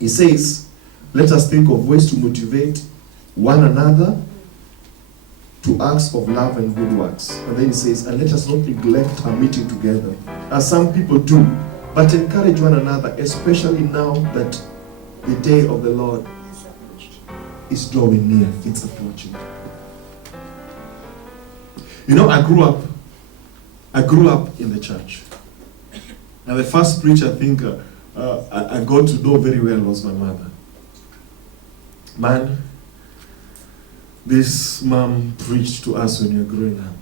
He says, let us think of ways to motivate one another to acts of love and good works. And then he says, and let us not neglect our meeting together, as some people do, but encourage one another, especially now that the day of the Lord is drawing near. It's approaching. You know, I grew up in the church. And the first preacher I think I got to know very well was my mother. Man, this mom preached to us when we were growing up.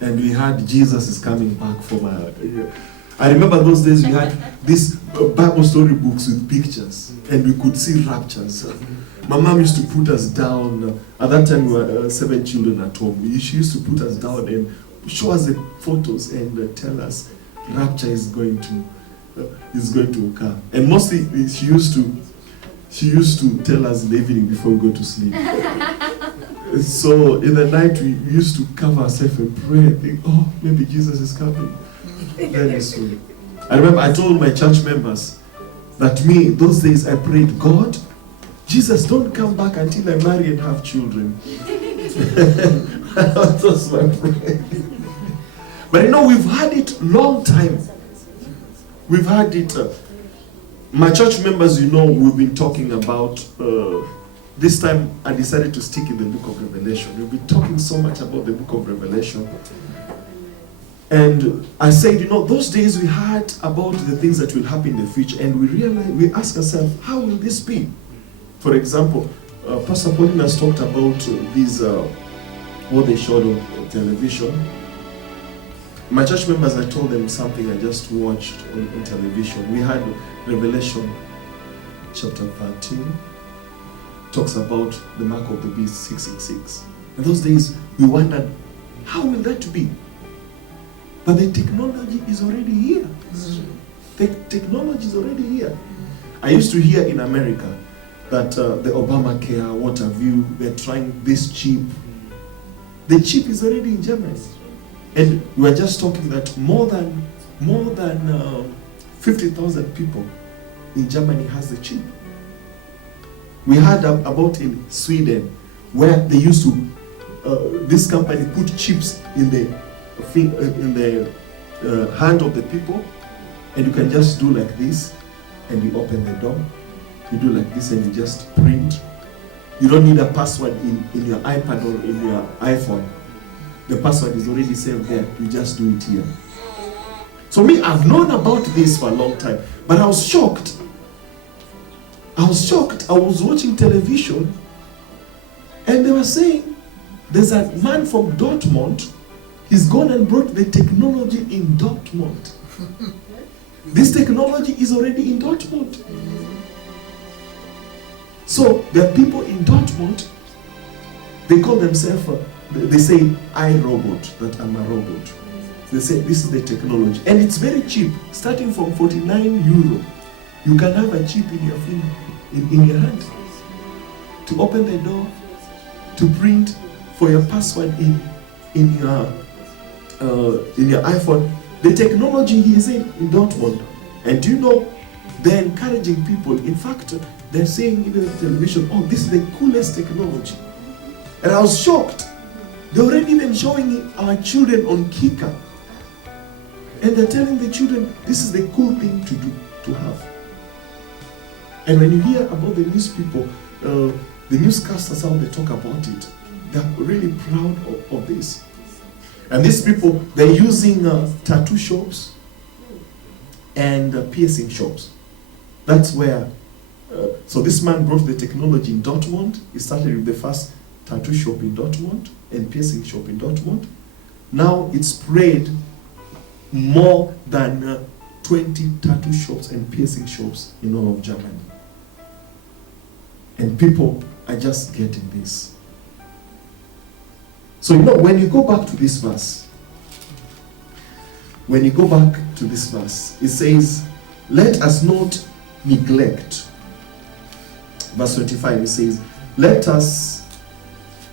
And we had Jesus is coming back from I remember those days we had these Bible story books with pictures, and we could see raptures. My mom used to put us down. At that time we were 7 children at home. She used to put us down and show us the photos and tell us rapture is going to occur. And mostly she used to tell us in the evening before we go to sleep. So in the night we used to cover ourselves and pray and think, oh, maybe Jesus is coming very soon. I remember I told my church members that those days I prayed, God, Jesus, don't come back until I marry and have children. That was my prayer. But you know, we've had it long time. We've had it. My church members, you know, we've been talking about, this time I decided to stick in the book of Revelation. We've been talking so much about the book of Revelation. And I said, you know, those days we heard about the things that will happen in the future, and we ask ourselves, how will this be? For example, Pastor Pauline has talked about these, what they showed on television. My church members, I told them something I just watched on television. We had Revelation chapter 13, talks about the mark of the beast 666. In those days, we wondered, how will that be? But the technology is already here. The technology is already here. I used to hear in America that the Obamacare, what have you, they're trying this chip. The chip is already in Germany. And we were just talking that more than 50,000 people in Germany has the chip. We heard about in Sweden where they used to, this company put chips in the hand of the people, and you can just do like this, and you open the door. You do like this, and you just print. You don't need a password in your iPad or in your iPhone. The password is already saved there. You just do it here. So I've known about this for a long time, but I was shocked. I was watching television, and they were saying, there's a man from Dortmund, he's gone and brought the technology in Dortmund. This technology is already in Dortmund. So there are people in Dortmund, they call themselves, they say, I robot, that I'm a robot. They say this is the technology. And it's very cheap, starting from 49 euro. You can have a chip in your finger, in your hand, to open the door, to print for your password in your iPhone. The technology is in Dortmund. And do you know, they're encouraging people. In fact, they're saying in the television, oh, this is the coolest technology. And I was shocked. They're already even showing our children on Kika. And they're telling the children, this is the cool thing to do, to have. And when you hear about the news people, the newscasters, how they talk about it, they're really proud of this. And these people, they're using tattoo shops and piercing shops. That's where, so this man brought the technology in Dortmund. He started with the first tattoo shop in Dortmund and piercing shop in Dortmund. Now it's spread more than 20 tattoo shops and piercing shops in all of Germany. And people are just getting this. So you know, when you go back to this verse, it says, let us not neglect. Verse 25, it says, let us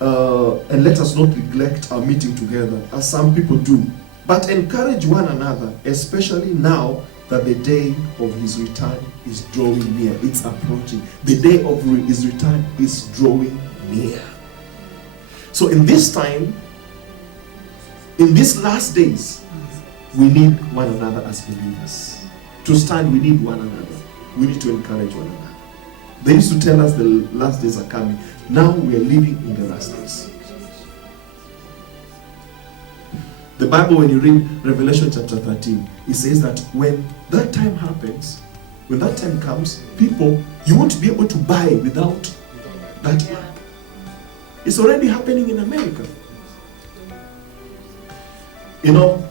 not neglect our meeting together, as some people do, but encourage one another, especially now that the day of his return is drawing near. It's approaching. The day of his return is drawing near. So in this time, in these last days, we need one another as believers. To stand, we need one another. We need to encourage one another. They used to tell us the last days are coming. Now we are living in the last days. The Bible, when you read Revelation chapter 13, it says that when that time happens, when that time comes, people, you won't be able to buy without that mark. It's already happening in America. You know,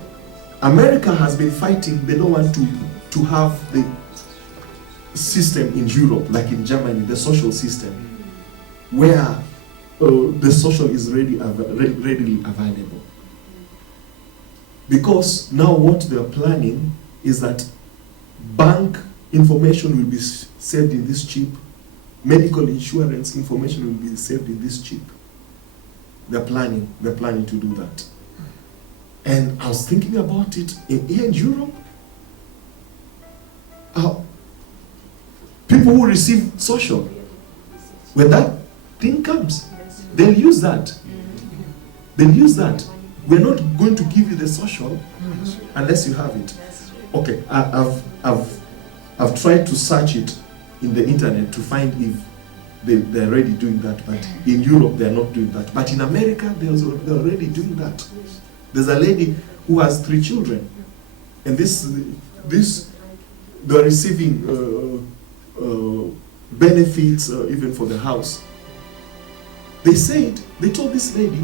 America has been fighting. They don't want to have the system in Europe, like in Germany, the social system, where the social is readily available. Because now what they are planning is that bank information will be saved in this chip, medical insurance information will be saved in this chip. They're planning to do that. And I was thinking about it here in Europe. People who receive social, when that thing comes, they'll use that. They'll use that. We're not going to give you the social unless you have it. Okay, I've tried to search it in the internet to find if they're already doing that, but in Europe they're not doing that. But in America they're already doing that. There's a lady who has 3 children, and this they're receiving benefits even for the house. They told this lady,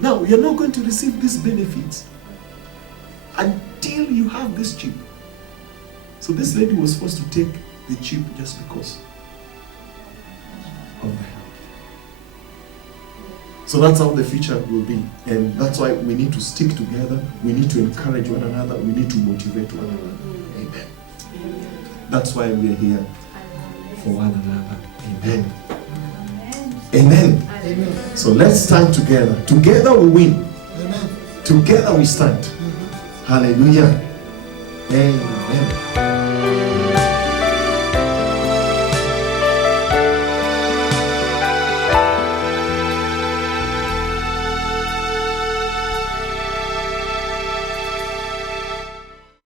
now you're not going to receive these benefits until you have this chip. So this lady was forced to take the chip just because of the health. So that's how the future will be. And that's why we need to stick together. We need to encourage one another. We need to motivate one another. Amen. That's why we are here for one another. Amen. Amen. Amen. So let's stand together. Together we win. Amen. Together we stand. Hallelujah. Amen.